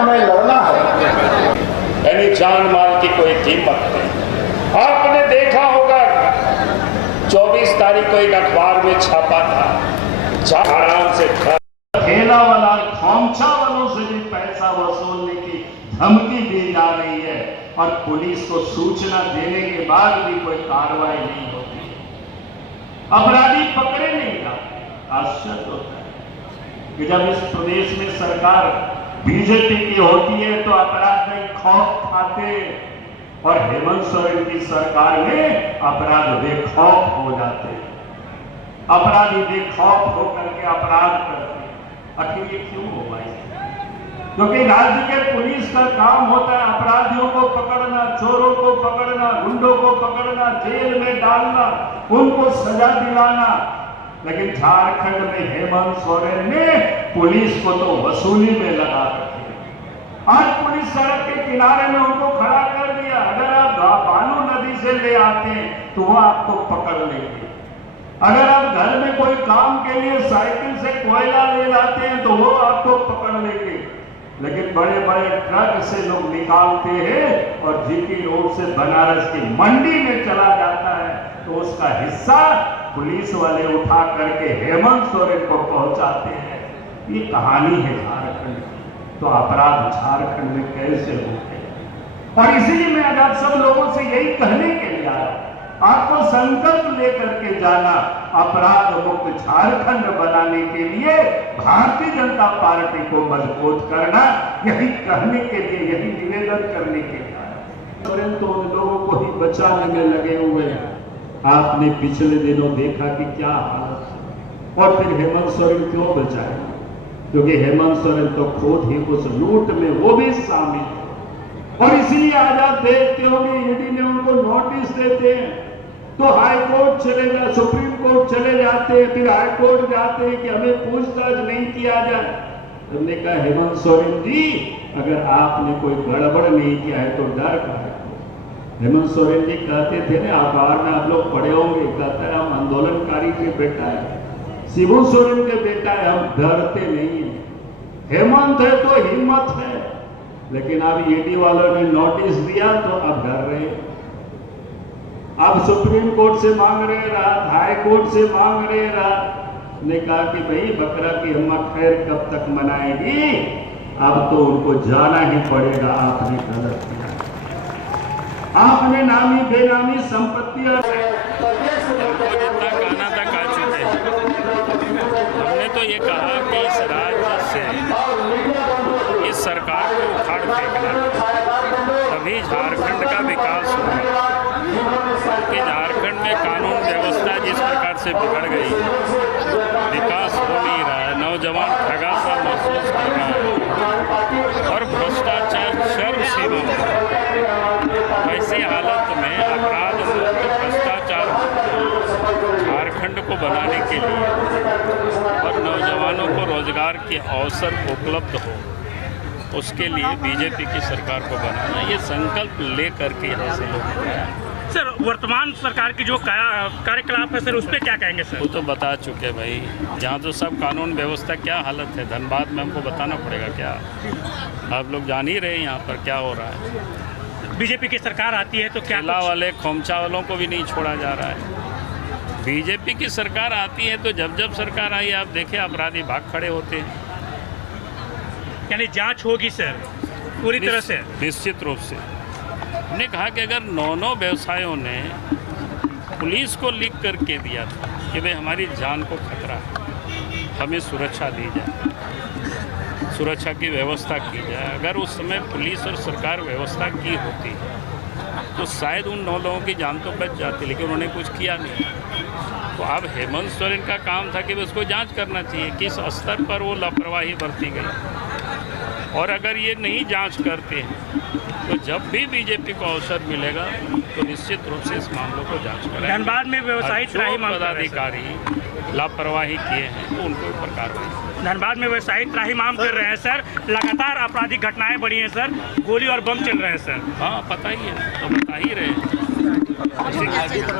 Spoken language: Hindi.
हमें लड़ना है। यानी जान माल की कोई कीमत नहीं। आपने देखा होगा 24 तारीख को एक अखबार में छापा था, आराम से ठेला वाला खोमचा वालों से भी पैसा वसूलने की धमकी दी जा रही है और पुलिस को सूचना देने के बाद भी कोई कार्रवाई नहीं होती है, अपराधी पकड़े नहीं जाते। आश्चर्य होता है कि जब इस प्रदेश में सरकार बीजेपी की होती है तो अपराधी खौफ खाते और हेमंत सोरेन की सरकार में अपराध बेखौफ हो जाते हैं। अपराधी बेखौफ होकर के अपराध करते हैं। आखिर ये क्यों हो भाई? क्योंकि राज्य के पुलिस का काम होता है अपराधियों को पकड़ना, चोरों को पकड़ना, गुंडों को पकड़ना, जेल में डालना, उनको सजा दिलाना। लेकिन झारखंड में हेमंत सोरेन ने पुलिस को तो वसूली में लगा रखी है। आज पुलिस सड़क के किनारे में उनको खड़ा कर दिया। अगर आप बालू नदी से ले आते हैं तो वो आपको पकड़ लेंगे। अगर आप घर में कोई काम के लिए साइकिल से कोयला ले लाते हैं तो वो आपको पकड़ लेंगे। लेकिन बड़े बड़े ट्रक से लोग निकालते हैं और जीटी रोड से बनारस की मंडी में चला जाता है तो उसका हिस्सा पुलिस वाले उठा करके हेमंत सोरेन को पहुंचाते हैं। ये कहानी है झारखंड की। तो अपराध झारखंड में कैसे होते हैं? और इसीलिए मैं आज आप सब लोगों से यही कहने के लिए आया, आपको संकल्प लेकर के जाना, अपराध मुक्त झारखंड बनाने के लिए भारतीय जनता पार्टी को मजबूत करना, यही कहने के लिए, यही निवेदन करने के लिए आया। सोरेन तो उन लोगों को ही बचाने में लगे हुए हैं। आपने पिछले दिनों देखा कि क्या हालत है। और फिर हेमंत सोरेन क्यों बचाए? क्योंकि हेमंत सोरेन तो खुद ही उस लूट में वो भी शामिल है। और इसीलिए आज आप देखते होंगे ईडी ने उनको नोटिस देते हैं तो हाई कोर्ट चले जाते, सुप्रीम कोर्ट चले जाते हैं, फिर हाई कोर्ट जाते हैं कि हमें पूछताछ नहीं किया जाए। हमने कहा हेमंत सोरेन जी, अगर आपने कोई गड़बड़ नहीं किया है तो डर का है। हेमंत सोरेन जी कहते थे ना, अखबार में आप लोग पढ़े होंगे, कहते हैं हम आंदोलनकारी के बेटा है, शिबू सोरेन के बेटा है, हम डरते नहीं है। हेमंत है तो हिम्मत है। लेकिन अब ईडी वालों ने नोटिस दिया तो अब डर रहे हैं। अब सुप्रीम कोर्ट से मांग रहे राहत, हाई कोर्ट से मांग रहे राहत। ने कहा कि भाई बकरा की अम्मा खैर कब तक मनाएगी? अब तो उनको जाना ही पड़ेगा। आपने गलत किया, आपने नामी बेनामी संपत्ति और गाना तक आ चुके हैं। हमने तो ये कहा कि इस राज्य से इस सरकार को उखाड़ फेंकना, तभी झारखंड का विकास होगा। कि झारखंड में कानून व्यवस्था जिस प्रकार से बिगड़ गई, विकास हो नहीं रहा है, नौजवान ठगा सा महसूस कर रहा है और भ्रष्टाचार चरम सीमा पर। ऐसी हालत में अपराध मुक्त भ्रष्टाचार झारखंड को बनाने के लिए और नौजवानों को रोजगार के अवसर उपलब्ध हो, उसके लिए बीजेपी की सरकार को बनाना, ये संकल्प ले करके यहाँ से लोग। सर, वर्तमान सरकार की जो कार्यकलाप है सर, उस पर क्या कहेंगे सर? वो तो बता चुके भाई, जहाँ तो सब कानून व्यवस्था क्या हालत है। धनबाद में हमको बताना पड़ेगा क्या? आप लोग जान ही रहे हैं यहाँ पर क्या हो रहा है। बीजेपी की सरकार आती है तो क्या ठेला वाले खोमचा वालों को भी नहीं छोड़ा जा रहा है। बीजेपी की सरकार आती है तो जब जब सरकार आई, आप देखें अपराधी भाग खड़े होते हैं। यानी जांच होगी सर पूरी तरह से? निश्चित रूप से। हमने कहा कि अगर 9 व्यवसायों ने पुलिस को लिख करके दिया था कि भाई हमारी जान को खतरा है, हमें सुरक्षा दी जाए, सुरक्षा की व्यवस्था की जाए, अगर उस समय पुलिस और सरकार व्यवस्था की होती तो शायद उन 9 लोगों की जान तो बच जाती, लेकिन उन्होंने कुछ किया नहीं। तो अब हेमंत सोरेन का काम था कि उसको जांच करना चाहिए किस स्तर पर वो लापरवाही बरती गई। और अगर ये नहीं जांच करते हैं तो जब भी बीजेपी को अवसर मिलेगा तो निश्चित रूप से इस मामलों को जांच करेंगे। धनबाद में व्यवसायी पदाधिकारी लापरवाही किए हैं तो उनको ऊपर कार्रवाई। धनबाद में व्यवसायी त्राहिमाम कर रहे हैं सर, लगातार आपराधिक घटनाएं बढ़ी हैं सर, गोली और बम चल रहे हैं सर। हाँ, पता ही है, तो बता ही रहे हैं।